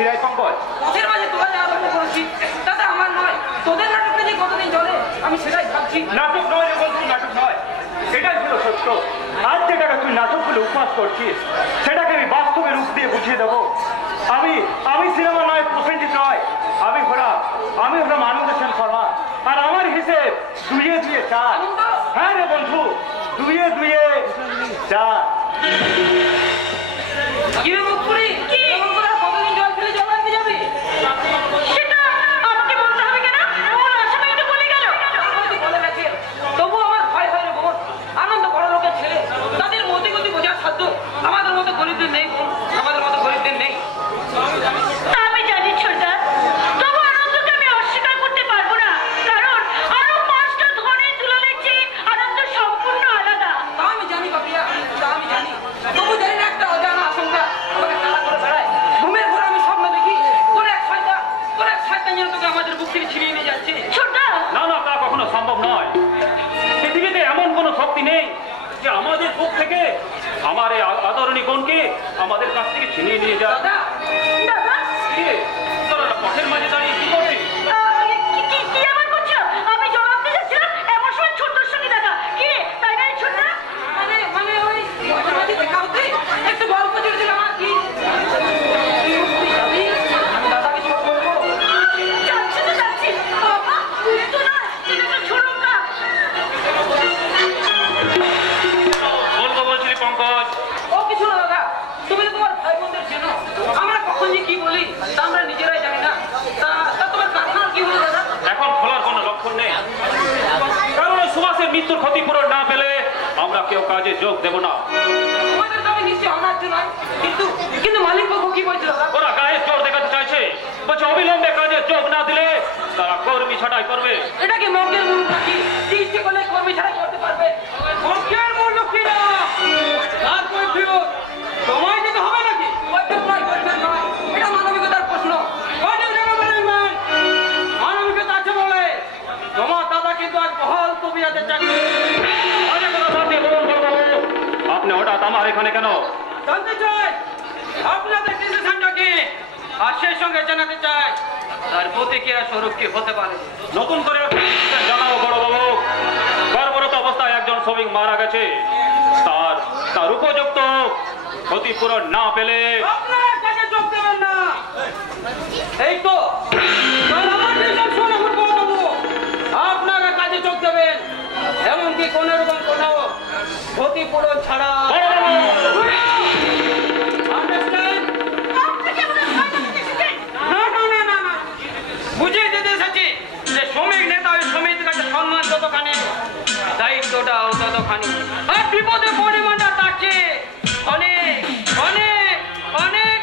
ফিরাই পঙ্কজ? পথের মাঝে তোলা আরম্ভ করেছি, তাতে আমার নয়, তোদের নাটকটা যে কতদিন চলে আমি সেটাই ভাবছি। নাটক নয় রে বন্ধু, নাটক নয়, এটাই ছিল সত্য। আজ যেটাকে তুই নাটক বলে উপহাস করছিস সেটাকে আমি বাস্তবে রূপ দিয়ে বুঝিয়ে দেবো। আমি সিনেমা নয়, প্রসেনজিৎ নয়, আমি হলাম আনন্দ সেন শর্মা। আর আমার হিসেব 2-2 4। হ্যাঁ রে বন্ধু, 2-2 4। কি রে মুখপুরি, এমন করে কতদিন জল ফেলে জল আনতে যাবে? সেটা আমাকে বলতে হবে কেন? ওর আসামি তো বলে গেল। বলে গেছে, তবু আমার ভয় হয় রে বোন। আনন্দ বড় লোকের ছেলে, তাদের মতি গতি বোঝার সাধ্য আমাদের মতো গরিবদের নেই বোন, আমাদের মতো গরিবদের নেই। আমি জানি ছোটদা, তবু আনন্দকে আমি অস্বীকার করতে পারবো না, কারণ আরো 5টা ধনের তুলনায় চেয়ে আনন্দ সম্পূর্ণ আলাদা। তা আমি জানি বাপিয়া, তা আমি জানি, তবু জানি না একটা অজানা আশঙ্কা আমাকে তাড়া করে বেড়ায়। ঘুমের ঘরে আমি স্বপ্ন দেখি কোন এক শয়তান যেন তোকে আমাদের বুক থেকে ছিনিয়ে নিয়ে যাচ্ছে। ছোটদা, না না, তা কখনো সম্ভব নয়। পৃথিবীতে এমন কোনো শক্তি নেই যে আমাদের বুক থেকে আমার এই আদরণী বোনকে আমাদের কাছ থেকে ছিনিয়ে নিয়ে যায়। দাদা, দাদা, কি রে, তোরা পথের মাঝে দাঁড়িয়ে কি করছিস? কি আবার করছো? আমি জবাব দিতে যাচ্ছিলাম, এমন সময় ছোটদার সঙ্গে দেখা। কি রে, তাই না ছোটদা? মানে ওই মাঝে দেখা হতে একটু গল্প জুড়েছিলাম আর কি। আমি দাদাকে ছোট বলবো। যাচ্ছি তো যাচ্ছি, বাবা, তো না, এটা তো ছোড়ো না। বলবো বলছিলি পঙ্কজ? ও কিছু না দাদা, তুমি তো তোমার ভাই বোনদের চেনো, আমরা কখন যে কি বলি তা আমরা নিজেরাই জানি না। তা তোমার কারখানা কি হলো দাদা? এখন খোলার কোনো লক্ষণ নেই, কারণ ওই সুভাষের মৃত্যুর ক্ষতিপূরণ না পেলে আমরা কেউ কাজে যোগ দেব না। তোমাদের দাবি নিশ্চয়ই অন্যায্য নয়, কিন্তু মালিক পক্ষ কি বলছে দাদা? ওরা গায়ের জোর দেখাতে চাইছে, বলছে অবিলম্বে কাজে যোগ না দিলে তারা কর্মী ছাঁটাই করবে। এটা কি মর্গের মূল নাকি? যে ইচ্ছে করলে কর্মী ছাড়াই করতে পারবে? মর্গের মূল লক্ষ্মী না, তার কৈফিয়ত তোমায় দিতে হবে নাকি? কৈফিয়ত নয়, এটা মানবিকতার প্রশ্ন। মানবিকতা আছে বলে তোমার দাদা কিন্তু আজ বহাল তবিয়াতে চাকরি। আপনি হঠাৎ আমার এখানে কেন? জানতে চাই আপনাদের ডিসিশনটা কি, আর সেই সঙ্গে জানাতে চাই তার প্রতিক্রিয়া স্বরূপ কি হতে পারে। নতুন করে জানাও বড় বাবু, কর্মরত অবস্থায় একজন শ্রমিক মারা গেছে, তার উপযুক্ত ক্ষতিপূরণ না পেলে আপনারা কাজে যোগ দেবেন না। এই তো আমার ডিসিশন এখন বলে দেবো, আপনারা কাজে যোগ দেবেন, এমনকি কোনো রকম কোনো ক্ষতিপূরণ ছাড়া। বুঝিয়ে দিতে এসেছি যে শ্রমিক নেতা ওই শ্রমিকের কাছে সম্মান যতখানি, দায়িত্বটাও ততখানি, আর বিপদে পরিমাণটা তার চেয়ে অনেক অনেক অনেক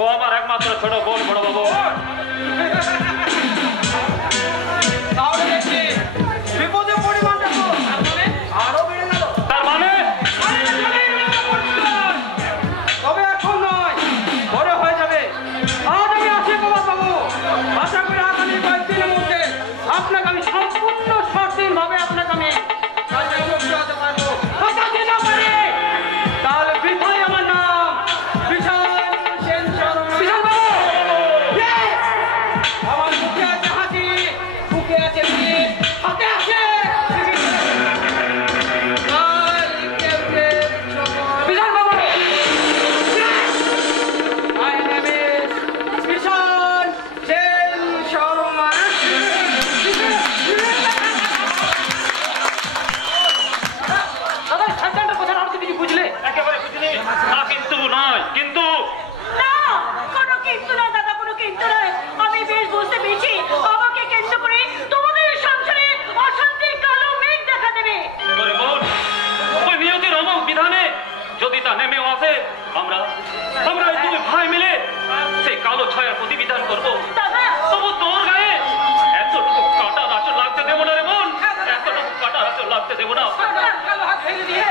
ও আমার একমাত্র ছোট বোন বড় বাবু। তাহলে দেখছি বিপদের পরিমাণটা আরো বেড়ে গেল। তার মানে তবে এখন নয়, পরে হয়ে যাবে। আজ আমি আসি গোপাল বাবু, আশা করি আগামী কয়েকদিনের মধ্যে আপনাকে আমি সম্পূর্ণ সঠিকভাবে আপনাকে আমি কাজে যোগ দেওয়াতে পারবো। যদি না পারি তাহলে বৃথাই আমার নাম বিশাল সেন শর্মা। বিশাল বাবু, আমার মুখে আছে হাসি, বুকে আছে ভিড়, হাতে আছে বিশাল বাবু। My name is বিশাল সেন শর্মা। দাদা শয়তানটার কথা আর কিছু বুঝলে? একেবারে বুঝলি না, কিন্তু নয়, কিন্তু না, কোনো কিন্তু না দাদা, কোনো কিন্তু নয়। আমি বেশ বুঝতে পেরেছি, আমাকে কেন্দ্র করে তোমাদের সংসারে অশান্তির কালো মেঘ দেখা দেবে। ওরে বোন, ওই নিয়তির অমোঘ বিধানে যদি তা নেমেও আসে, আমরা এই দুই ভাই মিলে সেই কালো ছায়ার প্রতিবিধান করবো। দাদা, তবু তোর গায়ে এতটুকু কাটা আঁচড় লাগতে দেবো না রে বোন, এতটুকু কাটা আঁচড় লাগতে দেবো না। কালো হাত ফেলে দিয়ে